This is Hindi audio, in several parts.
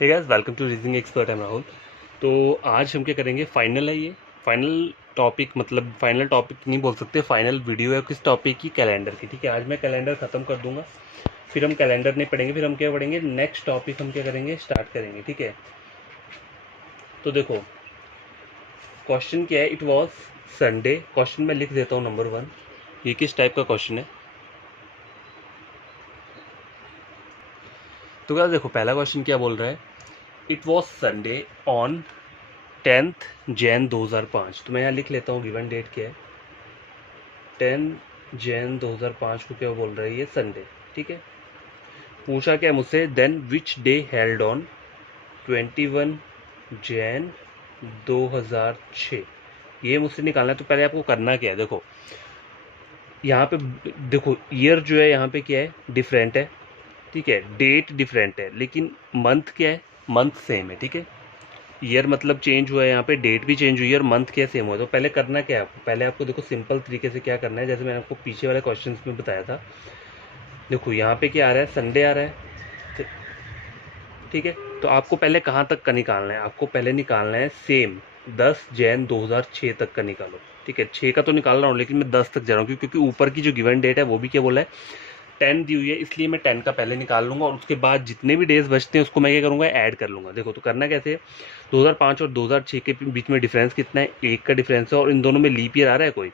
Hey guys, welcome to reasoning expert. Am Rahul. तो आज हम क्या करेंगे, फाइनल है ये फाइनल टॉपिक, मतलब फाइनल टॉपिक नहीं बोल सकते, फाइनल वीडियो है किस टॉपिक की, कैलेंडर की। ठीक है, आज मैं कैलेंडर ख़त्म कर दूंगा, फिर हम कैलेंडर नहीं पढ़ेंगे, फिर हम क्या पढ़ेंगे, नेक्स्ट टॉपिक हम क्या करेंगे, स्टार्ट करेंगे। ठीक है, तो देखो क्वेश्चन क्या है, इट वॉज संडे। क्वेश्चन मैं लिख देता हूँ नंबर 1। ये किस टाइप का क्वेश्चन है, तो क्या देखो, पहला क्वेश्चन क्या बोल रहा है, it was Sunday on 10th Jain 2005। तो मैं यहाँ लिख लेता हूँ, गिवन डेट क्या है, 10 जैन 2005 को क्या बोल रहा है, ये संडे। ठीक है, पूछा क्या मुझसे, then which day held on 21 Jan 2006। ये मुझसे निकालना है। तो पहले आपको करना क्या है, देखो यहाँ पे देखो, ईयर जो है यहाँ पे क्या है, डिफरेंट है। ठीक है, डेट डिफरेंट है, लेकिन मंथ क्या है, मंथ सेम है। ठीक है, ईयर मतलब चेंज हुआ है, यहाँ पे डेट भी चेंज हुई है और मंथ क्या सेम हुआ है। तो पहले करना क्या है आपको, पहले आपको देखो सिंपल तरीके से क्या करना है, जैसे मैंने आपको पीछे वाले क्वेश्चन में बताया था। देखो यहाँ पे क्या आ रहा है, संडे आ रहा है। ठीक है, तो आपको पहले कहाँ तक का निकालना है, आपको पहले निकालना है सेम 10 जैन 2006 तक का निकालो। ठीक है, 6 का तो निकाल रहा हूँ, लेकिन मैं 10 तक जा रहा हूँ क्योंकि ऊपर की जो गिवन डेट है वो भी क्या बोला है, 10 दी हुई है, इसलिए मैं 10 का पहले निकाल लूंगा और उसके बाद जितने भी डेज बचते हैं उसको मैं क्या करूंगा, ऐड कर लूंगा। देखो तो करना कैसे है, 2005 और 2006 के बीच में डिफरेंस कितना है, 1 का डिफरेंस है, और इन दोनों में लीप ईयर आ रहा है,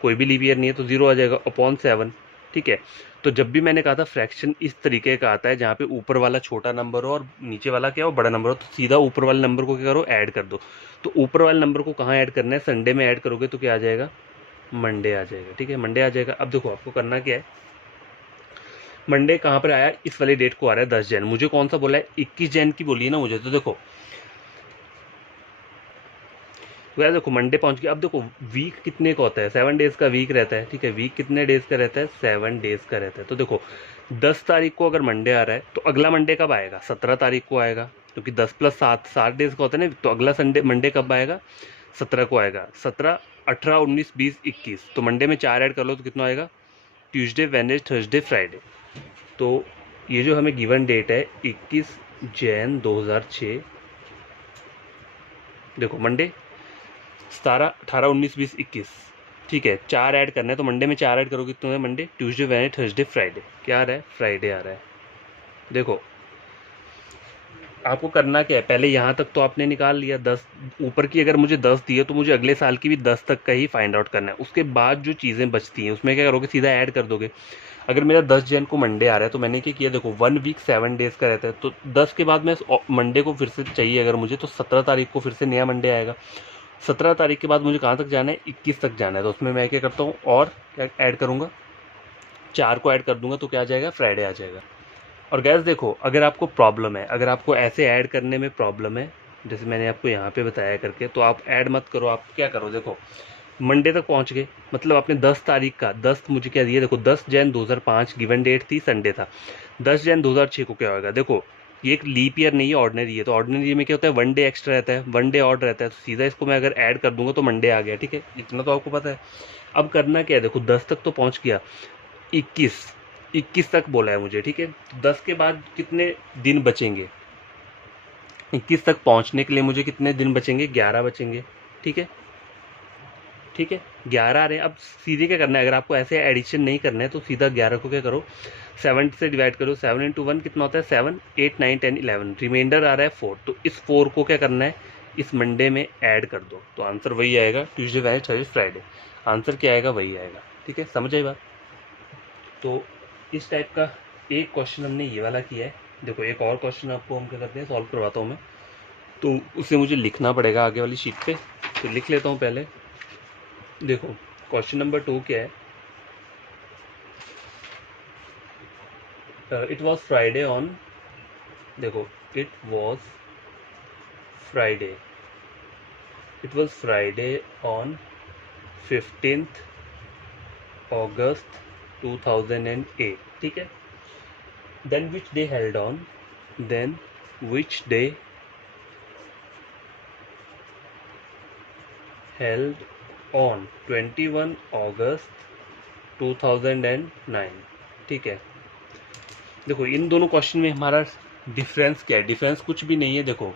कोई भी लीप ईयर नहीं है, तो 0 आ जाएगा अपॉन 7। ठीक है, तो जब भी मैंने कहा था फ्रैक्शन इस तरीके का आता है जहाँ पे ऊपर वाला छोटा नंबर हो और नीचे वाला क्या हो, बड़ा नंबर हो, तो सीधा ऊपर वाले नंबर को क्या करो, ऐड कर दो। तो ऊपर वाले नंबर को कहाँ ऐड करना है, संडे में ऐड करोगे तो क्या आ जाएगा, मंडे आ जाएगा। ठीक है, मंडे आ जाएगा। अब देखो आपको करना क्या है, मंडे कहाँ पर आया, इस वाली डेट को आ रहा है 10 जैन। मुझे कौन सा बोला है, 21 जैन की बोली है ना मुझे, तो देखो तो यार देखो मंडे पहुंच गया। अब देखो वीक कितने का होता है, 7 डेज का वीक रहता है। ठीक है, वीक कितने डेज का रहता है, 7 डेज का रहता है। तो देखो 10 तारीख को अगर मंडे आ रहा है तो अगला मंडे कब आएगा, 17 तारीख को आएगा, क्योंकि 10 + 7 7 डेज का होता है ना। तो अगला संडे मंडे कब आएगा, 17 को आएगा। 17 18 19 20 21, तो मंडे में 4 ऐड कर लो तो कितना आएगा, ट्यूसडे वेडनेसडे थर्सडे फ्राइडे। तो ये जो हमें गिवन डेट है 21 जैन 2006, देखो मंडे 17 18 19 20 21। ठीक है, 4 ऐड करना है, तो मंडे में 4 ऐड करोगे कितने, Monday Tuesday Wednesday Thursday Friday, क्या आ रहा है, फ्राइडे आ रहा है। देखो आपको करना क्या है, पहले यहाँ तक तो आपने निकाल लिया 10, ऊपर की अगर मुझे 10 दी है तो मुझे अगले साल की भी 10 तक का ही फाइंड आउट करना है। उसके बाद जो चीज़ें बचती हैं उसमें क्या करोगे, सीधा ऐड कर दोगे। अगर मेरा 10 जैन को मंडे आ रहा है तो मैंने क्या किया, देखो 1 वीक 7 डेज का रहता है, तो 10 के बाद मैं मंडे को फिर से चाहिए अगर मुझे, तो 17 तारीख को फिर से नया मंडे आएगा। 17 तारीख के बाद मुझे कहाँ तक जाना है, 21 तक जाना है, तो उसमें मैं क्या करता हूँ, और क्या ऐड करूँगा, 4 को ऐड कर दूंगा, तो क्या आ जाएगा, फ्राइडे आ जाएगा। और गैस देखो, अगर आपको प्रॉब्लम है, अगर आपको ऐसे ऐड करने में प्रॉब्लम है, जैसे मैंने आपको यहाँ पे बताया करके, तो आप ऐड मत करो। आप क्या करो, देखो मंडे तक पहुँच गए, मतलब आपने 10 तारीख का 10 मुझे क्या दिया, देखो 10 जैन 2005 गिवन डेट थी, संडे था। 10 जैन 2006 को क्या होगा, देखो ये एक लीप ईयर नहीं है, ऑर्डिनरी है। तो ऑर्डिनरी में क्या होता है, 1 डे एक्स्ट्रा रहता है, 1 डे और रहता है, तो सीधा इसको मैं अगर ऐड कर दूंगा तो मंडे आ गया। ठीक है, इतना तो आपको पता है। अब करना क्या है, देखो 10 तक तो पहुँच गया, 21 21 तक बोला है मुझे। ठीक है, तो 10 के बाद कितने दिन बचेंगे, 21 तक पहुंचने के लिए मुझे कितने दिन बचेंगे, 11 बचेंगे। ठीक है, ठीक है, 11 आ रहे हैं। अब सीधे क्या करना है, अगर आपको ऐसे एडिशन नहीं करना है तो सीधा 11 को क्या करो, 7 से डिवाइड करो। 7 × 1 कितना होता है, 7 8 9 10 11, रिमाइंडर आ रहा है 4। तो इस 4 को क्या करना है, इस मंडे में ऐड कर दो, तो आंसर वही आएगा, Tuesday Wednesday Thursday Friday. Answer क्या आएगा, वही आएगा। ठीक है, समझ आई बात। तो इस टाइप का एक क्वेश्चन हमने ये वाला किया है। देखो एक और क्वेश्चन आपको हम क्या करते हैं, सॉल्व करवाता हूँ मैं, तो उसे मुझे लिखना पड़ेगा आगे वाली शीट पे, तो लिख लेता हूँ पहले। देखो क्वेश्चन नंबर 2 क्या है, इट वॉज फ्राइडे ऑन, देखो it was Friday, it was Friday on 15th August 2008। ठीक है, then which day held on, then which day held on 21 August 2009। ठीक है, देखो इन दोनों क्वेश्चन में हमारा डिफरेंस क्या है? डिफरेंस कुछ भी नहीं है। देखो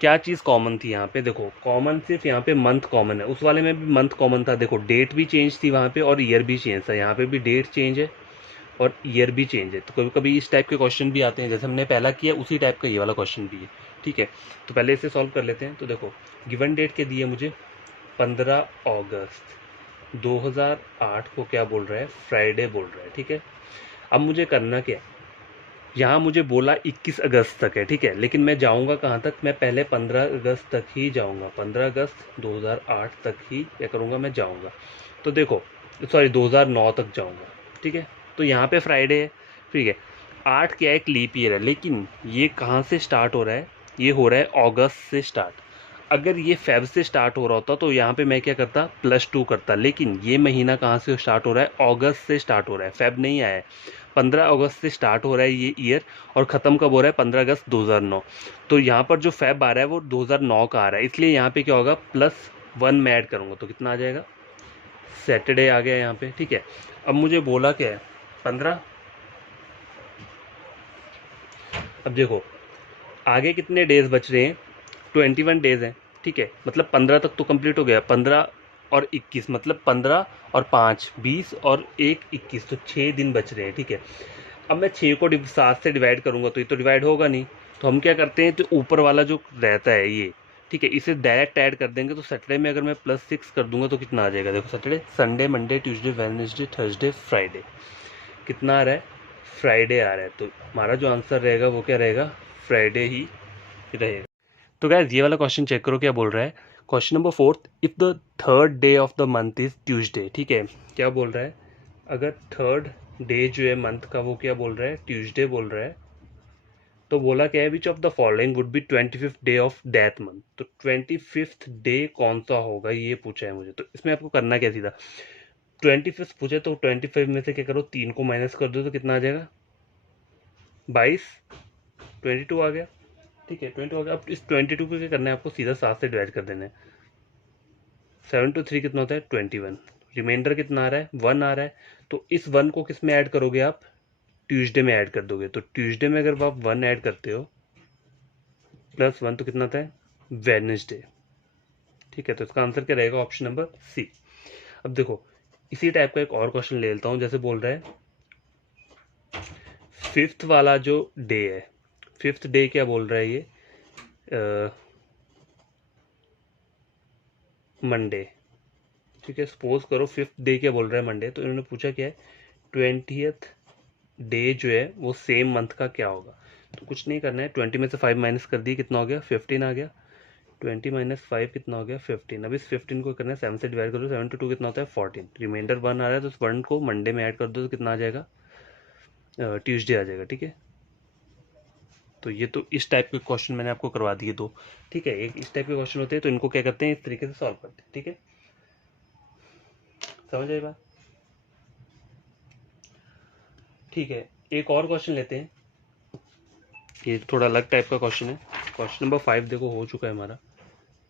क्या चीज़ कॉमन थी यहाँ पे, देखो कॉमन सिर्फ यहाँ पे मंथ कॉमन है, उस वाले में भी मंथ कॉमन था। देखो डेट भी चेंज थी वहाँ पे और ईयर भी चेंज था, यहाँ पे भी डेट चेंज है और ईयर भी चेंज है। तो कभी कभी इस टाइप के क्वेश्चन भी आते हैं, जैसे हमने पहला किया उसी टाइप का ये वाला क्वेश्चन भी है। ठीक है, तो पहले इसे सॉल्व कर लेते हैं। तो देखो गिवन डेट के दिए मुझे 15 अगस्त 2008 को क्या बोल रहा है, फ्राइडे बोल रहा है। ठीक है, अब मुझे करना क्या है, यहाँ मुझे बोला 21 अगस्त तक है। ठीक है, लेकिन मैं जाऊँगा कहाँ तक, मैं पहले 15 अगस्त तक ही जाऊँगा, 15 अगस्त 2008 तक ही क्या करूँगा, मैं जाऊँगा। तो देखो सॉरी 2009 तक जाऊँगा। ठीक है, तो यहाँ पे फ्राइडे है। ठीक है, 8 क्या एक लीप ईयर है, लेकिन ये कहाँ से स्टार्ट हो रहा है, ये हो रहा है अगस्त से स्टार्ट। अगर ये फेब से स्टार्ट हो रहा होता तो यहाँ पे मैं क्या करता, +2 करता, लेकिन ये महीना कहाँ से स्टार्ट हो रहा है, अगस्त से स्टार्ट हो रहा है, फेब नहीं आया है। 15 अगस्त से स्टार्ट हो रहा है ये ईयर और ख़त्म कब हो रहा है, 15 अगस्त 2009। तो यहाँ पर जो फेब आ रहा है वो 2009 का आ रहा है, इसलिए यहाँ पे क्या होगा, +1 में ऐड करूँगा तो कितना आ जाएगा, सैटरडे आ गया यहाँ पे। ठीक है, अब मुझे बोला क्या है, 15। अब देखो आगे कितने डेज बच रहे हैं, 21 डेज हैं। ठीक है, मतलब 15 तक तो कंप्लीट हो गया, 15 और 21 मतलब 15 और 5 20 और 1 21, तो 6 दिन बच रहे हैं। ठीक है, अब मैं 6 को 7 से डिवाइड करूंगा तो ये तो डिवाइड होगा नहीं, तो हम क्या करते हैं, तो ऊपर वाला जो रहता है ये, ठीक है, इसे डायरेक्ट ऐड कर देंगे। तो सैटरडे में अगर मैं +6 कर दूंगा तो कितना आ जाएगा, देखो Saturday Sunday Monday Tuesday Wednesday Thursday Friday, कितना आ रहा है, फ्राइडे आ रहा है। तो हमारा जो आंसर रहेगा वो क्या रहेगा, फ्राइडे ही रहेगा। तो गाइस ये वाला क्वेश्चन चेक करो क्या बोल रहा है, question number 4, if the third day of the month is Tuesday. ठीक है, क्या बोल रहा है, अगर थर्ड डे जो है मंथ का वो क्या बोल रहा है, ट्यूसडे बोल रहा है, तो बोला क्या है, which of the following would be 25th day of that month. तो 25th डे कौन सा होगा ये पूछा है मुझे। तो इसमें आपको करना क्या, सीधा 25th पूछे तो 25 में से क्या करो, 3 को माइनस कर दो तो कितना आ जाएगा, 22, 22 आ गया। ठीक है, 22 आ गया। अब इस 22 को क्या करना है आपको, सीधा 7 से डिवाइड कर देना है। 7 to 3 कितना होता है, 21। रिमाइंडर कितना आ रहा है, 1 आ रहा है। तो इस 1 को किस में ऐड करोगे आप, ट्यूसडे में ऐड कर दोगे। तो ट्यूसडे में अगर आप 1 ऐड करते हो +1 तो कितना आता है, वेडनेसडे। ठीक है, तो इसका आंसर क्या रहेगा, ऑप्शन नंबर सी। अब देखो इसी टाइप का एक और क्वेश्चन ले लेता हूँ, जैसे बोल रहा है 5th वाला जो डे है, 5th डे क्या बोल रहा है ये, मंडे। ठीक है, सपोज करो 5th डे क्या बोल रहा है, मंडे। तो इन्होंने पूछा क्या है, 20th डे जो है वो सेम मंथ का क्या होगा। तो कुछ नहीं करना है, 20 में से 5 माइनस कर दिए, कितना हो गया, 15 आ गया। 20 - 5 कितना हो गया, 15। अब इस 15 को करना है 7 से डिवाइड कर दो, 7 to 2 कितना होता है, 14। रिमाइंडर 1 आ रहा है तो उस 1 को मंडे में ऐड कर दो तो कितना आ जाएगा, ट्यूसडे आ जाएगा। ठीक है, तो ये तो इस टाइप के क्वेश्चन मैंने आपको करवा दिए दो। ठीक है, एक इस टाइप के क्वेश्चन होते हैं तो इनको क्या करते हैं, इस तरीके से सॉल्व करते हैं। ठीक है, समझ आई बात। ठीक है, एक और क्वेश्चन लेते हैं, ये थोड़ा अलग टाइप का क्वेश्चन है। क्वेश्चन नंबर 5 देखो हो चुका है हमारा।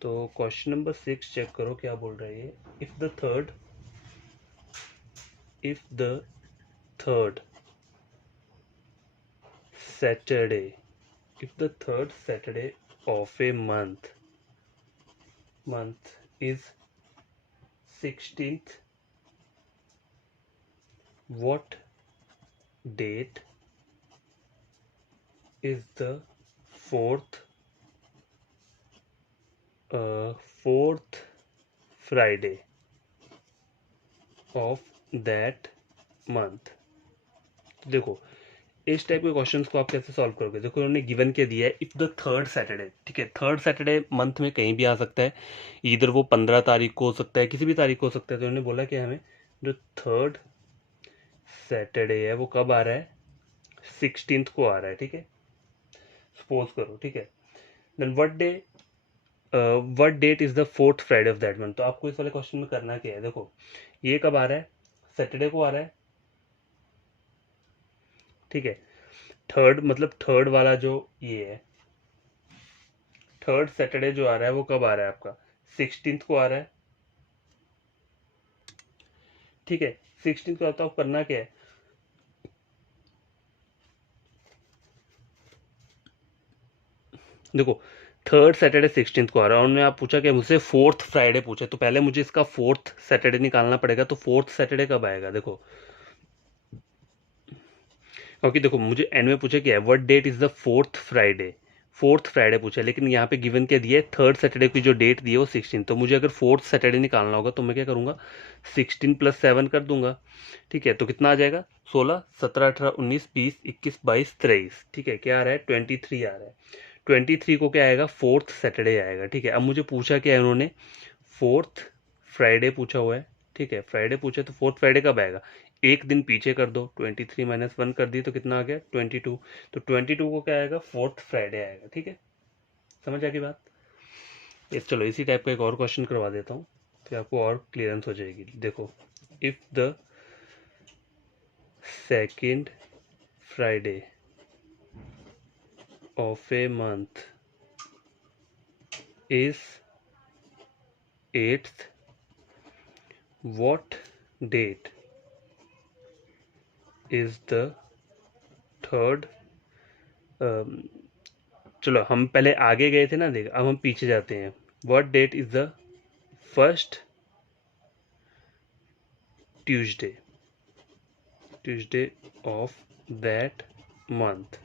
तो क्वेश्चन नंबर 6 चेक करो क्या बोल रहा है ये, if the third Saturday, if the third Saturday of a month is 16th, what date is the fourth fourth Friday of that month। तो देखो इस टाइप के क्वेश्चंस को आप कैसे सॉल्व करोगे, देखो उन्होंने गिवन के दिया है, इफ द थर्ड सैटरडे। ठीक है, थर्ड सैटरडे मंथ में कहीं भी आ सकता है, इधर वो 15 तारीख को हो सकता है, किसी भी तारीख को हो सकता है। तो उन्होंने बोला कि हमें जो थर्ड सैटरडे है वो कब आ रहा है, 16th को आ रहा है। ठीक है, सपोज करो। ठीक है, then what date is the fourth Friday of that month. तो आपको इस वाले क्वेश्चन में करना क्या है, देखो ये कब आ रहा है, सैटरडे को आ रहा है। ठीक है, थर्ड मतलब थर्ड वाला जो ये है, थर्ड सैटरडे जो आ रहा है वो कब आ रहा है आपका, 16th को आ रहा है। ठीक है, 16th को आता है, करना क्या है, देखो थर्ड सैटरडे 16th को आ रहा है, उन्होंने आप पूछा कि मुझसे फोर्थ फ्राइडे पूछे, तो पहले मुझे इसका फोर्थ सैटरडे निकालना पड़ेगा। तो फोर्थ सैटरडे कब आएगा देखो, क्योंकि देखो मुझे एंड में पूछा कि what date is the fourth Friday, fourth Friday पूछा, लेकिन यहाँ पे गिवन क्या दिया है, थर्ड सैटरडे की जो डेट दी है वो 16। तो मुझे अगर फोर्थ सैटरडे निकालना होगा तो मैं क्या करूँगा, 16 + 7 कर दूंगा। ठीक है, तो कितना आ जाएगा, 16 17 18 19 20 21 22 23। ठीक है, क्या आ रहा है, 23 आ रहा है। 23 को क्या आएगा, फोर्थ सैटरडे आएगा। ठीक है, अब मुझे पूछा क्या है उन्होंने, फोर्थ फ्राइडे पूछा हुआ है। ठीक है, फ्राइडे पूछा तो फोर्थ फ्राइडे कब आएगा, एक दिन पीछे कर दो, 23 - 1 कर दिए तो कितना आ गया, 22। तो 22 को क्या आएगा, फोर्थ फ्राइडे आएगा। ठीक है, समझ आ गई बात। ये चलो इसी टाइप का एक और क्वेश्चन करवा देता हूँ, फिर आपको और क्लियरेंस हो जाएगी। देखो, if the second Friday of a month is 8th, what date is the third, चलो हम पहले आगे गए थे ना, देख अब हम पीछे जाते हैं। What date is the first Tuesday, Tuesday of that month.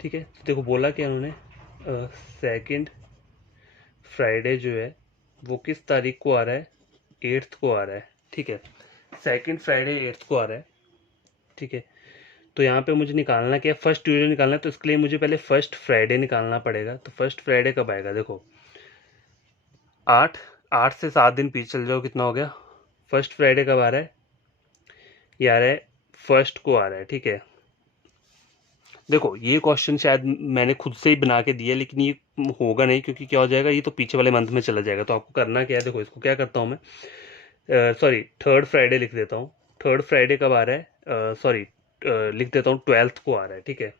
ठीक है, तो देखो बोला क्या उन्होंने, सेकंड फ्राइडे जो है वो किस तारीख को आ रहा है, 8th को आ रहा है। ठीक है, सेकंड फ्राइडे 8th को आ रहा है। ठीक है, तो यहाँ पे मुझे निकालना क्या है, फर्स्ट ट्यूसडे निकालना है, तो इसके लिए मुझे पहले फर्स्ट फ्राइडे निकालना पड़ेगा। तो फर्स्ट फ्राइडे कब आएगा, देखो 8, 8 से 7 दिन पीछे चल जाओ, कितना हो गया, फर्स्ट फ्राइडे कब आ रहा है, ये आ रहा है फर्स्ट को आ रहा है। ठीक है, देखो ये क्वेश्चन शायद मैंने खुद से ही बना के दिया, लेकिन ये होगा नहीं, क्योंकि क्या हो जाएगा, ये तो पीछे वाले मंथ में चला जाएगा। तो आपको करना क्या है, देखो इसको क्या करता हूँ मैं, सॉरी थर्ड फ्राइडे लिख देता हूँ। थर्ड फ्राइडे कब आ रहा है, सॉरी लिख देता हूँ 12th को आ रहा है। ठीक है,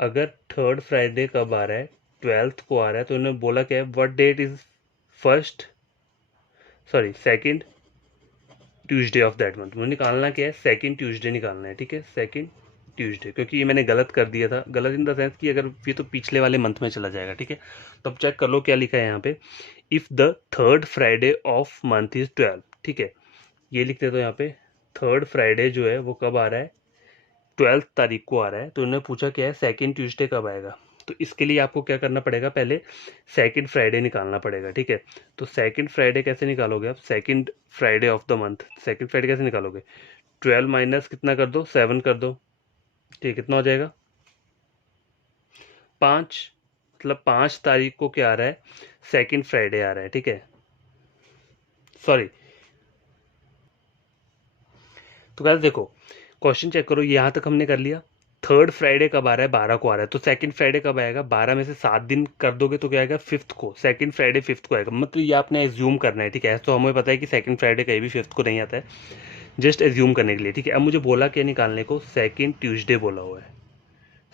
अगर थर्ड फ्राइडे कब आ रहा है, 12th को आ रहा है, तो उन्होंने बोला क्या है, what date is first, sorry second Tuesday of that month. मुझे निकालना क्या है, सेकंड ट्यूसडे निकालना है। ठीक है, सेकंड ट्यूसडे, क्योंकि ये मैंने गलत कर दिया था, गलत इन द सेंस कि अगर ये तो पिछले वाले मंथ में चला जाएगा। ठीक है, तो अब चेक कर लो क्या लिखा है यहाँ पे, if the third Friday of month is 12। ठीक है, ये लिख देते हो यहाँ पे, थर्ड फ्राइडे जो है वो कब आ रहा है, 12th तारीख को आ रहा है। तो उन्होंने पूछा क्या है, सेकंड ट्यूसडे कब आएगा। तो इसके लिए आपको क्या करना पड़ेगा, पहले सेकंड फ्राइडे निकालना पड़ेगा। ठीक है, तो सेकंड फ्राइडे कैसे निकालोगे आप, second Friday of the month, second Friday कैसे निकालोगे, 12 माइनस कितना कर दो, 7 कर दो। ठीक, कितना हो जाएगा, 5, मतलब 5 तारीख को क्या आ रहा है, सेकंड फ्राइडे आ रहा है। ठीक है, सॉरी, तो गाइस देखो क्वेश्चन चेक करो, यहाँ तक हमने कर लिया। थर्ड फ्राइडे कब आ रहा है, 12 को आ रहा है, तो सेकंड फ्राइडे कब आएगा, 12 में से 7 दिन कर दोगे तो क्या आएगा, 5th को, सेकंड फ्राइडे 5th को आएगा। मतलब ये आपने एज्यूम करना है। ठीक है, तो हमें पता है कि सेकंड फ्राइडे कहीं भी 5th को नहीं आता है, जस्ट एज्यूम करने के लिए। ठीक है, अब मुझे बोला क्या निकालने को, सेकंड ट्यूसडे बोला हुआ है,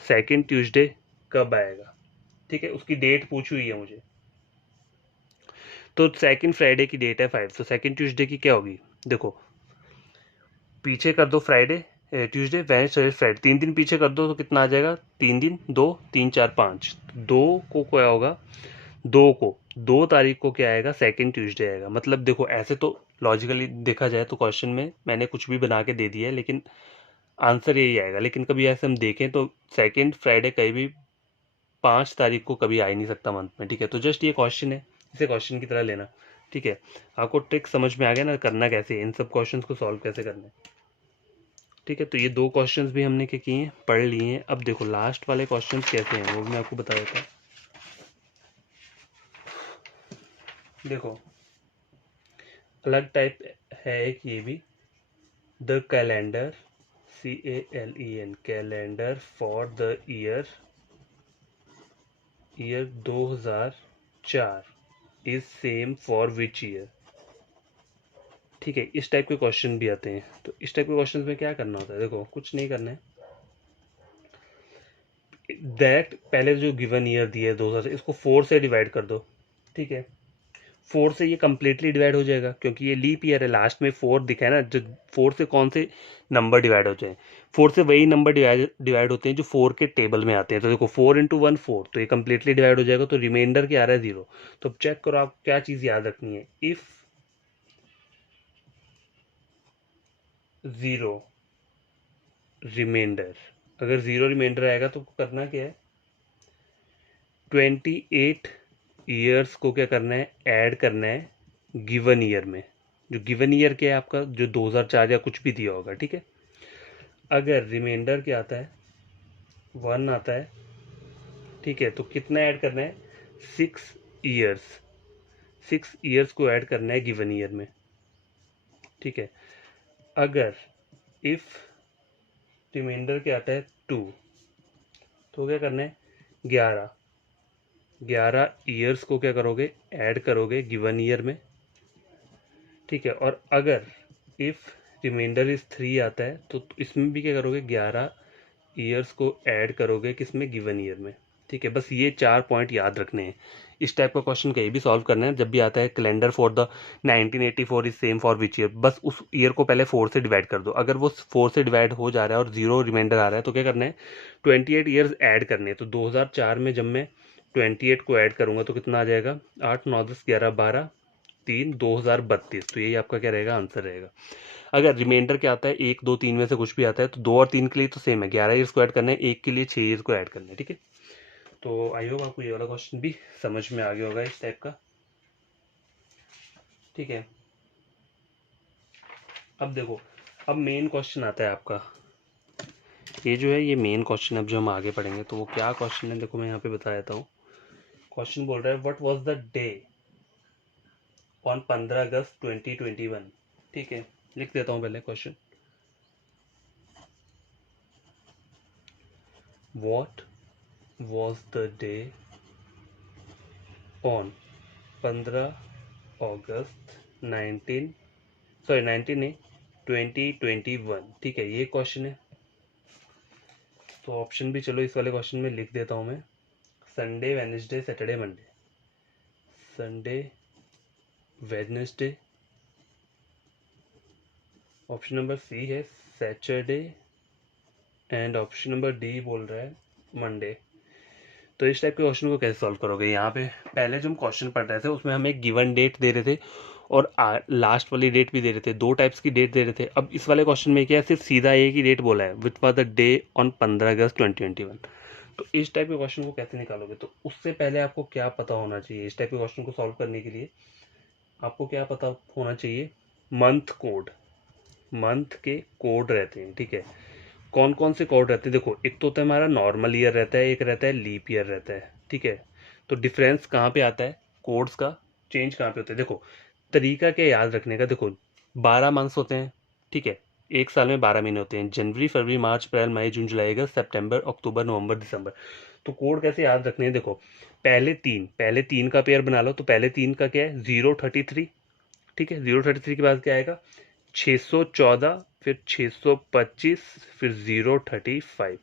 सेकंड ट्यूसडे कब आएगा। ठीक है, उसकी डेट पूछी हुई है मुझे, तो सेकंड फ्राइडे की डेट है 5, तो सेकंड ट्यूसडे की क्या होगी, देखो पीछे कर दो फ्राइडे, ट्यूसडे वेडनेसडे फ्राइडे, 3 दिन पीछे कर दो तो कितना आ जाएगा, 3 दिन, 2 3 4 5, 2 को क्या होगा, 2 तारीख को क्या आएगा, सेकंड ट्यूसडे आएगा। मतलब देखो ऐसे तो लॉजिकली देखा जाए तो क्वेश्चन में मैंने कुछ भी बना के दे दिया है, लेकिन आंसर यही आएगा। लेकिन कभी ऐसे हम देखें तो सेकंड फ्राइडे कहीं भी 5 तारीख को कभी आ ही नहीं सकता मंथ में। ठीक है, तो जस्ट ये क्वेश्चन है, इसे क्वेश्चन की तरह लेना। ठीक है, आपको ट्रिक समझ में आ गया ना, करना कैसे है, इन सब क्वेश्चंस को सॉल्व कैसे करना है। ठीक है, तो ये 2 क्वेश्चंस भी हमने क्या किए हैं, पढ़ लिए हैं। अब देखो लास्ट वाले क्वेश्चंस कैसे हैं वो भी मैं आपको बता देता हूँ। देखो अलग टाइप है एक ये भी, the calendar, CALEN, calendar for the year 2004 is same for which year. ठीक है, इस टाइप के क्वेश्चन भी आते हैं। तो इस टाइप के क्वेश्चन में क्या करना होता है, देखो कुछ नहीं करना है, दैट पहले जो गिवन ईयर दिया है 2000 से, इसको 4 से डिवाइड कर दो। ठीक है, 4 से ये कम्प्लीटली डिवाइड हो जाएगा क्योंकि ये लीप ईयर है, लास्ट में 4 दिखा है ना, जो 4 से कौन से नंबर डिवाइड हो जाए, 4 से वही नंबर डिवाइड होते हैं जो 4 के टेबल में आते हैं। तो देखो 4 इंटू 1 4, तो ये कम्प्लीटली डिवाइड हो जाएगा, तो रिमाइंडर क्या आ रहा है 0। तो अब चेक करो आप क्या चीज़ याद रखनी है, इफ़ 0 रिमाइंडर, अगर 0 रिमाइंडर आएगा तो करना क्या है, 28 ईयर्स को क्या करना है, ऐड करना है गिवन ईयर में। जो गिवन ईयर क्या है आपका, जो 2004 या कुछ भी दिया होगा, ठीक है। अगर रिमाइंडर क्या आता है, 1 आता है, ठीक है, तो कितना ऐड करना है, 6 ईयर्स, 6 ईयर्स को ऐड करना है गिवन ईयर में, ठीक है। अगर इफ रिमाइंडर क्या आता है 2, तो क्या करना है 11 ईयर्स को क्या करोगे, ऐड करोगे गिवन ईयर में, ठीक है। और अगर इफ रिमाइंडर इज 3 आता है तो इसमें भी क्या करोगे, 11 ईयर्स को ऐड करोगे किसमें, गिवन ईयर में, ठीक है। बस ये 4 पॉइंट याद रखने हैं। इस टाइप का क्वेश्चन कहीं भी सॉल्व करना है जब भी आता है, calendar for the 1984 is same for which year, बस उस ईयर को पहले 4 से डिवाइड कर दो। अगर वो 4 से डिवाइड हो जा रहा है और 0 रिमाइंडर आ रहा है तो क्या करना है, 28 ईयर्स ऐड करने हैं। तो 2004 में जब मैं 28 को ऐड करूंगा तो कितना आ जाएगा, 8 9 10 11 12 3 2032। तो यही आपका क्या रहेगा, आंसर रहेगा। अगर रिमाइंडर क्या आता है 1 2 3 में से कुछ भी आता है तो 2 और 3 के लिए तो सेम है, 11 ईयर्स को ऐड करना है, 1 के लिए 6 ईयर्स को ऐड करना है, ठीक है। तो आई होप आपको ये वाला क्वेश्चन भी समझ में आ गया होगा इस टाइप का, ठीक है। अब देखो, अब मेन क्वेश्चन आता है आपका, ये जो है ये मेन क्वेश्चन, अब जो हम आगे पढ़ेंगे तो वो क्या क्वेश्चन है, देखो मैं यहाँ पे बता देता हूँ। क्वेश्चन बोल रहा है what was the day on 15 अगस्त 2021, ठीक है। लिख देता हूँ पहले question, what was the day on 15 अगस्त 19 नहीं 2021, ठीक है। ये क्वेश्चन है, तो ऑप्शन भी चलो इस वाले क्वेश्चन में लिख देता हूँ मैं, Sunday Wednesday Saturday Monday, Sunday Wednesday, option number C है Saturday, and option number D बोल रहा है मंडे। तो इस टाइप के क्वेश्चन को कैसे सॉल्व करोगे, यहाँ पे पहले जो हम क्वेश्चन पढ़ रहे थे उसमें हमें एक गिवन डेट दे रहे थे और लास्ट वाली डेट भी दे रहे थे, 2 टाइप्स की डेट दे रहे थे। अब इस वाले क्वेश्चन में क्या है, सिर्फ सीधा एक ही डेट बोला है, which was the day on 15 अगस्त 2021। तो इस टाइप के क्वेश्चन को कैसे निकालोगे, तो उससे पहले आपको क्या पता होना चाहिए, इस टाइप के क्वेश्चन को सॉल्व करने के लिए आपको क्या पता होना चाहिए, मंथ कोड, मंथ के कोड रहते हैं, ठीक है। कौन कौन से कोड रहते हैं, देखो एक तो होता है हमारा नॉर्मल ईयर रहता है, एक रहता है लीप ईयर रहता है, ठीक है। तो डिफरेंस कहाँ पे आता है, कोड्स का चेंज कहाँ पे होता है, देखो तरीका क्या याद रखने का, देखो 12 मंथ्स होते हैं, ठीक है। एक साल में 12 महीने होते हैं, जनवरी फरवरी मार्च अप्रैल मई जून जुलाई अगस्त सितंबर अक्टूबर नवंबर दिसंबर। तो कोड कैसे याद रखने हैं, देखो पहले तीन का पेयर बना लो, तो पहले 3 का क्या है 033, ठीक है। 033 के बाद क्या आएगा 614, फिर 625, फिर 035,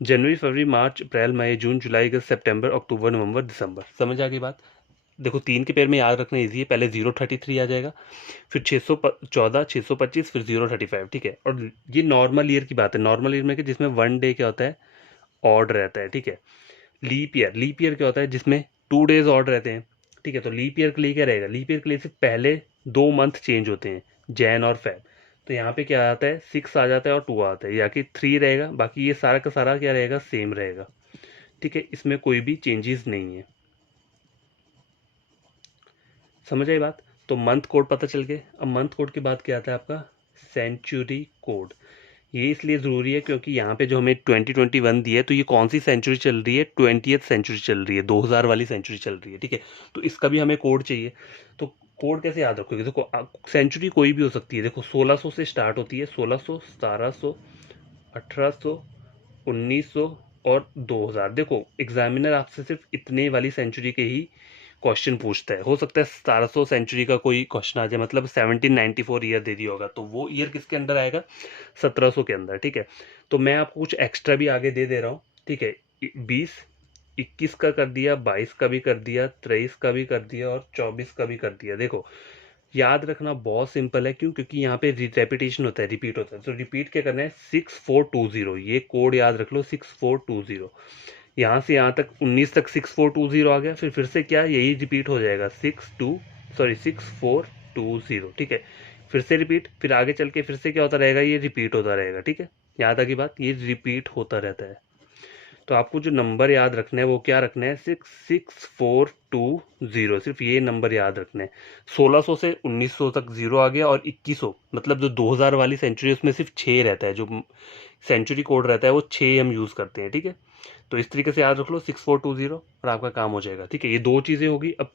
जनवरी फरवरी मार्च अप्रैल मई जून जुलाई अगस्त सितंबर अक्टूबर नवंबर दिसंबर। समझ आ गई बात। देखो 3 के पेयर में याद रखना इजी है, पहले 033 आ जाएगा, फिर 614 625, फिर 035, ठीक है। और ये नॉर्मल ईयर की बात है, नॉर्मल ईयर में कि जिसमें 1 डे क्या होता है, ऑड रहता है, ठीक है। लीप ईयर क्या होता है जिसमें 2 डेज ऑड रहते हैं, ठीक है। तो लीप ईयर के लिए क्या रहेगा, लीप ईयर के लिए सिर्फ पहले 2 मंथ चेंज होते हैं, जैन और फेब। तो यहाँ पे क्या आता है 6 आ जाता है और 2 आता है, या कि 3 रहेगा, बाकी ये सारा का सारा क्या रहेगा, सेम रहेगा, ठीक है। इसमें कोई भी चेंजेस नहीं है। समझ आई बात। तो मंथ कोड पता चल गए। अब मंथ कोड के बाद क्या आता है आपका, सेंचुरी कोड। ये इसलिए ज़रूरी है क्योंकि यहाँ पे जो हमें 2021 दी है, तो ये कौन सी सेंचुरी चल रही है, 20th सेंचुरी चल रही है, 2000 वाली सेंचुरी चल रही है, ठीक है। तो इसका भी हमें कोड चाहिए। तो कोड कैसे याद रखोगे, देखो सेंचुरी कोई भी हो सकती है, देखो 1600 से स्टार्ट होती है, 1600 1700 1800 1900 और 2000। देखो एग्जामिनर आपसे सिर्फ इतने वाली सेंचुरी के ही क्वेश्चन पूछता है, हो सकता है 1700 सेंचुरी का कोई क्वेश्चन आ जाए, मतलब 1794 ईयर दे दिया होगा, तो वो ईयर किसके अंदर आएगा, 1700 के अंदर, ठीक है। तो मैं आपको कुछ एक्स्ट्रा भी आगे दे दे रहा हूँ, ठीक है। 20 21 का कर दिया, 22 का भी कर दिया, 23 का भी कर दिया और 24 का भी कर दिया। देखो याद रखना बहुत सिंपल है, क्यों? क्योंकि यहाँ पे रेपिटेशन होता है, रिपीट होता है। तो रिपीट क्या करना है, 6420, ये कोड याद रख लो 6420। यहाँ से यहाँ तक 19 तक 6420 आ गया, फिर से क्या यही रिपीट हो जाएगा 6420, ठीक है। फिर से रिपीट, फिर आगे चल के फिर से क्या होता रहेगा, ये रिपीट होता रहेगा, ठीक है। यहाँ तक की बात, ये रिपीट होता रहता है। तो आपको जो नंबर याद रखना है वो क्या रखना है, 66420, सिर्फ ये नंबर याद रखना है। 1600 से 1900 तक जीरो आ गया, और 2100 मतलब जो 2000 वाली सेंचुरी उसमें सिर्फ 6 रहता है, जो सेंचुरी कोड रहता है वो 6 हम यूज़ करते हैं, ठीक है। तो इस तरीके से याद रख लो 6420 और आपका काम हो जाएगा, ठीक है। ये दो चीज़ें होगी। अब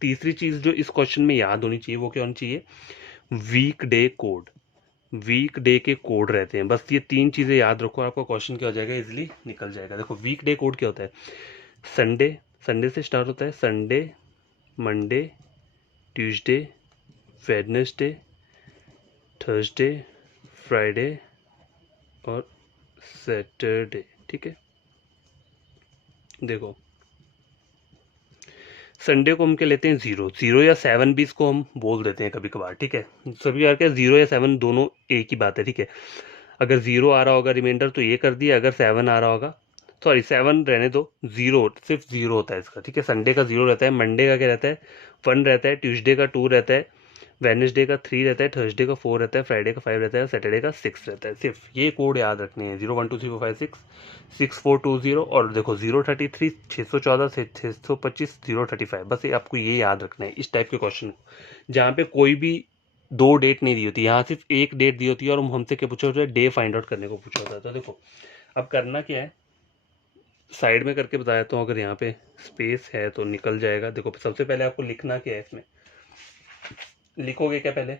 तीसरी चीज़ जो इस क्वेश्चन में याद होनी चाहिए वो क्या होनी चाहिए, week day code. Week day के कोड रहते हैं, बस ये तीन चीज़ें याद रखो, आपका क्वेश्चन क्या हो जाएगा, इजीली निकल जाएगा। देखो वीक डे कोड क्या होता है, संडे, संडे से स्टार्ट होता है, Sunday, Monday, Tuesday, Wednesday, Thursday, Friday और सैटरडे, ठीक है। देखो संडे को हम क्या लेते हैं, जीरो, जीरो या सेवन भी इसको हम बोल देते हैं कभी कभार, ठीक है। सभी बार क्या, जीरो या सेवन दोनों एक ही बात है, ठीक है। अगर जीरो आ रहा होगा रिमाइंडर तो ये कर दिया, अगर सेवन आ रहा होगा, सॉरी सेवन रहने दो, जीरो, सिर्फ जीरो होता है इसका, ठीक है। संडे का जीरो रहता है, मंडे का क्या रहता है, वन रहता है, ट्यूसडे का टू रहता है, वेडनेसडे का थ्री रहता है, थर्सडे का फोर रहता है, फ्राइडे का फाइव रहता है, सैटरडे का सिक्स रहता है। सिर्फ ये कोड याद रखने हैं, 0 1 2 3 4 5 6 6420। और देखो 033, 614 से 625, 035, बस ये आपको ये याद रखना है इस टाइप के क्वेश्चन को, जहाँ पे कोई भी दो डेट नहीं दी होती, यहाँ सिर्फ एक डेट दी होती है और हमसे क्या पूछा होता है, डे फाइंड आउट करने को पूछा होता है। तो देखो अब करना क्या है, साइड में करके बता देता हूँ, अगर यहाँ पे स्पेस है तो निकल जाएगा। देखो सबसे पहले आपको लिखना क्या है, इसमें लिखोगे क्या, पहले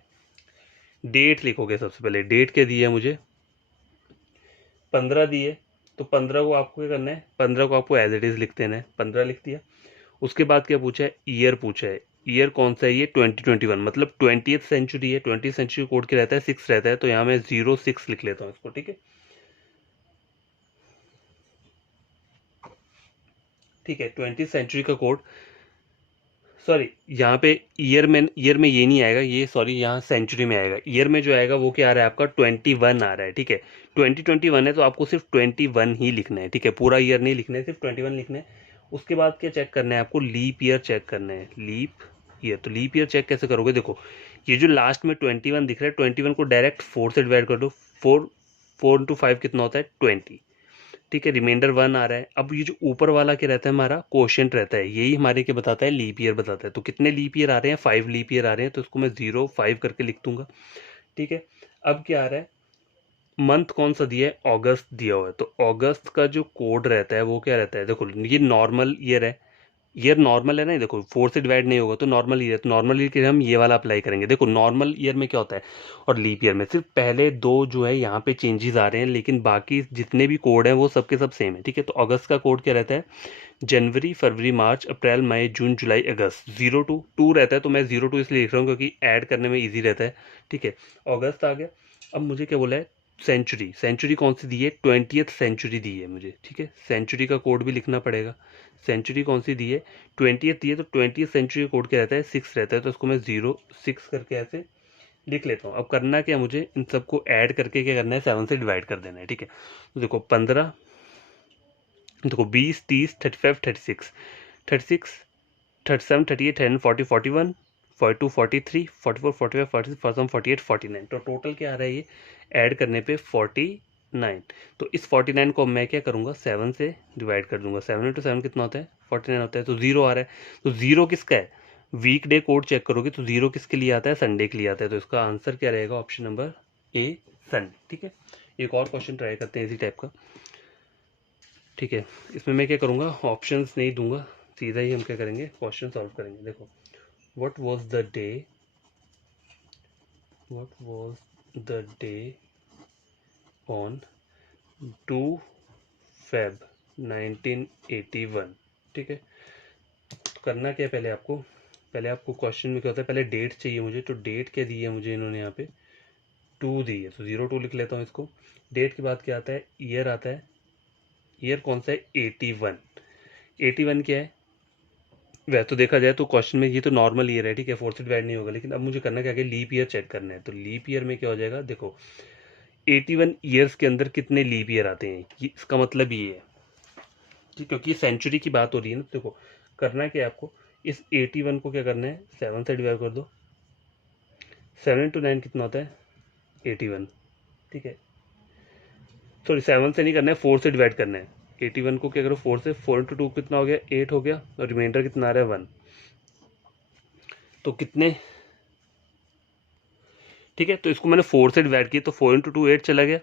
डेट लिखोगे। सबसे पहले डेट क्या दी है मुझे, 15 दी है, तो 15 को आपको क्या करना है, 15 को आपको एज इट इज लिख देना है, 15 लिख दिया। उसके बाद क्या पूछा है, ईयर पूछा है। ईयर कौन सा है, ये 2021, मतलब 20th सेंचुरी है। 20th सेंचुरी कोड क्या रहता है, 6 रहता है, तो यहाँ मैं 06 लिख लेता हूँ इसको, ठीक है। ठीक है, 20th सेंचुरी का कोड, सॉरी यहाँ पे ईयर में ये नहीं आएगा, ये सॉरी यहाँ सेंचुरी में आएगा। ईयर में जो आएगा वो क्या आ रहा है आपका, 21 आ रहा है, ठीक है। 2021 है तो आपको सिर्फ 21 ही लिखना है, ठीक है। पूरा ईयर नहीं लिखना है, सिर्फ 21 लिखना है। उसके बाद क्या चेक करना है आपको, लीप ईयर चेक करना है, लीप ईयर। तो लीप ईयर चेक कैसे करोगे, देखो ये जो लास्ट में 21 दिख रहा है, 21 को डायरेक्ट 4 से डिवाइड कर दो। 4 इंटू 5 कितना होता है, 20, ठीक है। रिमाइंडर 1 आ रहा है। अब ये जो ऊपर वाला क्या रहता है, हमारा कोशेंट रहता है, यही हमारे क्या बताता है, लीप ईयर बताता है। तो कितने लीप ईयर आ रहे हैं, 5 लीप ईयर आ रहे हैं, तो इसको मैं 05 करके लिख दूंगा, ठीक है। अब क्या आ रहा है, मंथ कौन सा दिया है, अगस्त दिया हुआ है, तो अगस्त का जो कोड रहता है वो क्या रहता है, देखो ये नॉर्मल ईयर है, ईयर नॉर्मल है ना, देखो 4 से डिवाइड नहीं होगा तो नॉर्मल ईयर है, तो नॉर्मल ईयर के लिए हम ये वाला अप्लाई करेंगे। देखो नॉर्मल ईयर में क्या होता है और लीप ईयर में सिर्फ पहले दो जो है यहाँ पे चेंजेस आ रहे हैं, लेकिन बाकी जितने भी कोड हैं वो सबके सब सेम है, ठीक है। तो अगस्त का कोड क्या रहता है, जनवरी, फरवरी, मार्च, अप्रैल, मई, जून, जुलाई, अगस्त, 02 रहता है। तो मैं 02 इसलिए लिख रहा हूँ क्योंकि ऐड करने में ईजी रहता है, ठीक है। अगस्त आ गया। अब मुझे क्या बोला है, सेंचुरी, सेंचुरी कौन सी दी है, 20th सेंचुरी दी है मुझे, ठीक है। सेंचुरी का कोड भी लिखना पड़ेगा। सेंचुरी कौन सी दी है, 20th दी है, तो 20th सेंचुरी कोड क्या रहता है, 6 रहता है, तो उसको मैं 06 करके ऐसे लिख लेता हूँ। अब करना क्या, मुझे इन सबको ऐड करके क्या करना है, 7 से डिवाइड कर देना है, ठीक है। तो देखो 15, देखो 20, 30, 35, 36, 36, 37, 38, 39, 40, 41, 42, 43, 44, 45, 46, 47, 48, 49, तो टोटल क्या आ रहा है ये ऐड करने पे 49। तो इस 49 को मैं क्या करूँगा, 7 से डिवाइड कर दूंगा। 7 इंटू 7 कितना होता है, 49 होता है, तो जीरो आ रहा है। तो जीरो किसका है, वीक डे कोड चेक करोगे तो जीरो किसके लिए आता है, संडे के लिए आता है। तो इसका आंसर क्या रहेगा, ऑप्शन नंबर ए, संडे, ठीक है। एक और क्वेश्चन ट्राई करते हैं इसी टाइप का, ठीक है। इसमें मैं क्या करूँगा, ऑप्शंस नहीं दूंगा, सीधा ही हम क्या करेंगे, क्वेश्चन सॉल्व करेंगे। देखो what was the day, what was the day on 2 Feb 1981, ठीक है। तो करना क्या है, पहले आपको क्वेश्चन में क्या होता है, पहले डेट चाहिए मुझे, तो डेट क्या दी है मुझे इन्होंने यहाँ पे, 2 दी है, तो 02 लिख लेता हूँ इसको। डेट के बाद क्या आता है, ईयर आता है, ईयर कौन सा है, 81, 81 क्या है, वह तो देखा जाए तो क्वेश्चन में ये तो नॉर्मल ईयर है, ठीक है, 4 से डिवाइड नहीं होगा, लेकिन अब मुझे करना क्या है, लीप ईयर चेक करना है। तो लीप ईयर में क्या हो जाएगा, देखो 81 ईयर्स के अंदर कितने लीप ईयर आते हैं, इसका मतलब ये है, ठीक, क्योंकि ये सेंचुरी की बात हो रही है ना। देखो करना क्या है आपको, इस 81 को क्या करना है, 7 से डिवाइड कर दो। 7 into 9 कितना होता है, 81, ठीक है, सॉरी 7 से नहीं करना है, 4 से डिवाइड करना है। 81 को क्या करो 4 से, 4 इंटू 2 कितना हो गया, 8 हो गया, और रिमाइंडर कितना आ रहा है 1, तो कितने, ठीक है, तो इसको मैंने 4 से डिवाइड किया, तो 4 इंटू 2 8 चला गया,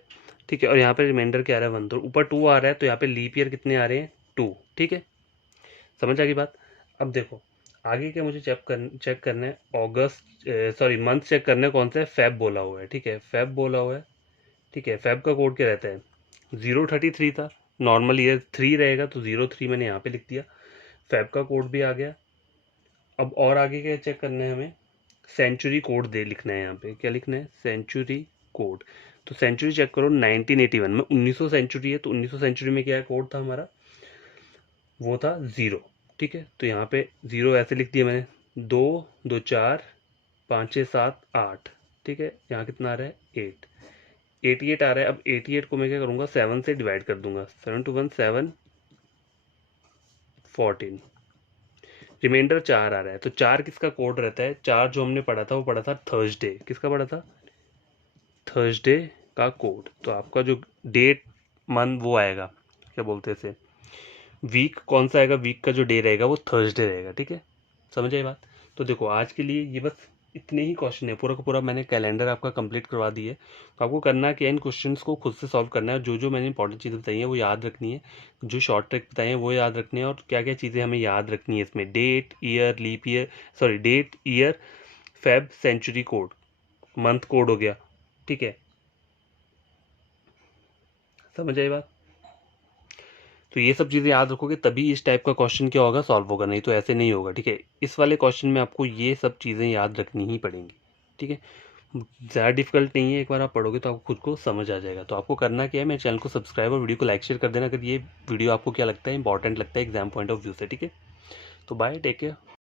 ठीक है, और यहाँ पे रिमाइंडर क्या आ रहा है 1, तो ऊपर 2 आ रहा है, तो यहाँ पे लीप ईयर कितने आ रहे हैं 2, ठीक है, समझ आ गई बात। अब देखो आगे क्या मुझे चेक करना है, अगस्त, सॉरी मंथ चेक करना है, कौन सा है, फेब बोला हुआ है, ठीक है, फेब बोला हुआ है, ठीक है, फेब का कोड क्या रहता है, 033 था, नॉर्मल ईयर 3 रहेगा, तो 03 मैंने यहाँ पे लिख दिया, फेब का कोड भी आ गया। अब और आगे क्या चेक करना है हमें, सेंचुरी कोड दे लिखना है, यहाँ पे क्या लिखना है, सेंचुरी कोड। तो सेंचुरी चेक करो 1981 में, 1900 सेंचुरी है, तो 1900 सेंचुरी में क्या कोड था हमारा, वो था 0, ठीक है, तो यहाँ पे 0 ऐसे लिख दिया मैंने, 2 2 4 5 6 7 8, ठीक है, यहाँ कितना आ रहा है 8, 88 आ रहा है। अब 88 को मैं क्या करूँगा, 7 से डिवाइड कर दूंगा, 7 to 1 7, 14, रिमाइंडर 4 आ रहा है, तो 4 किसका कोड रहता है, 4 जो हमने पढ़ा था वो पढ़ा था थर्सडे, किसका पढ़ा था, थर्सडे का कोड। तो आपका जो डेट मंथ वो आएगा, क्या बोलते हैं इसे, वीक कौन सा आएगा, वीक का जो डे रहेगा वो थर्सडे रहेगा, ठीक है, समझ आई बात। तो देखो आज के लिए ये बस इतने ही क्वेश्चन है, पूरा का पूरा मैंने कैलेंडर आपका कंप्लीट करवा दिया है। तो आपको करना क्या है, इन क्वेश्चंस को खुद से सॉल्व करना है, जो जो मैंने इंपॉर्टेंट चीज़ें बताई हैं वो याद रखनी है, जो शॉर्ट ट्रिक बताई हैं वो याद रखनी है, और क्या क्या चीज़ें हमें याद रखनी है इसमें, date year leap year, sorry date year Feb century code, month code हो गया, ठीक है, समझ आई बात। तो ये सब चीज़ें याद रखोगे तभी इस टाइप का क्वेश्चन क्या होगा, सॉल्व होगा, नहीं तो ऐसे नहीं होगा, ठीक है। इस वाले क्वेश्चन में आपको ये सब चीज़ें याद रखनी ही पड़ेंगी, ठीक है, ज़्यादा डिफिकल्ट नहीं है, एक बार आप पढ़ोगे तो आपको खुद को समझ आ जाएगा। तो आपको करना क्या है, मेरे चैनल को सब्सक्राइब और वीडियो को लाइक शेयर कर देना अगर ये वीडियो आपको क्या लगता है इंपॉर्टेंट लगता है एग्जाम पॉइंट ऑफ व्यू से, ठीक है। तो बाय, टेक केयर।